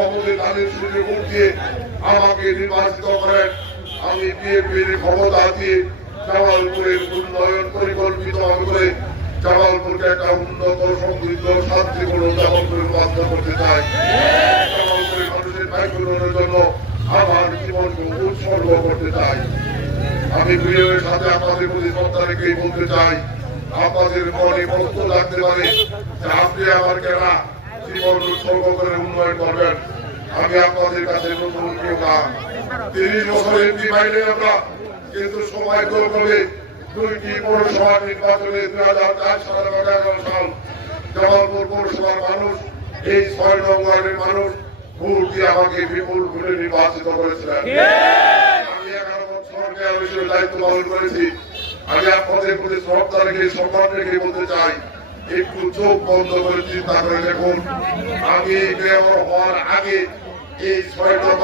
সভাপতি তাদের সুযোগ ভোট দিয়ে আমাকে নির্বাচিত করেন। আমি বিএনপির ক্ষমতা দিয়ে জামালপুরের উন্নয়ন পরিকল্পিত করে জামালপুরকে একটা উন্নত সমৃদ্ধ শান্তিপূর্ণ জামালপুরে রূপান্তর করতে চাই। জামালপুরের মানুষের ভাইগুলোর জন্য আমার জীবনকে উৎসর্গ করতে চাই। আমি বিএনপির সাথে আপনাদের প্রতি শ্রদ্ধা রেখেই বলতে চাই, আপনাদের মনে কষ্ট লাগতে পারে যে আপনি আমার কেনা জীবন উৎসর্গ করে উন্নয়ন করবেন। আমি আপনাদের কাছে নতুন কেউ না, 30 বছর এমপি পাইলে আমরা, কিন্তু সময় ক্রমে 2টি পৌরসভা নির্বাচনে 2004 সাল 11 সাল জামালপুর পৌরসভার মানুষ, এই 6 নং ওয়ার্ডের মানুষ ভোট দিয়ে আমাকে বিপুল ভোটে নির্বাচিত করেছিলেন। আমি 11 বছর মেয়র হিসেবে দায়িত্ব পালন করেছি। আমি আপনাদের প্রতি শ্রদ্ধা রেখে সম্মান রেখে বলতে চাই, একটু চোখ বন্ধ করে চিন্তা করে দেখুন, আমি মেয়র হওয়ার আগে এই 6 নং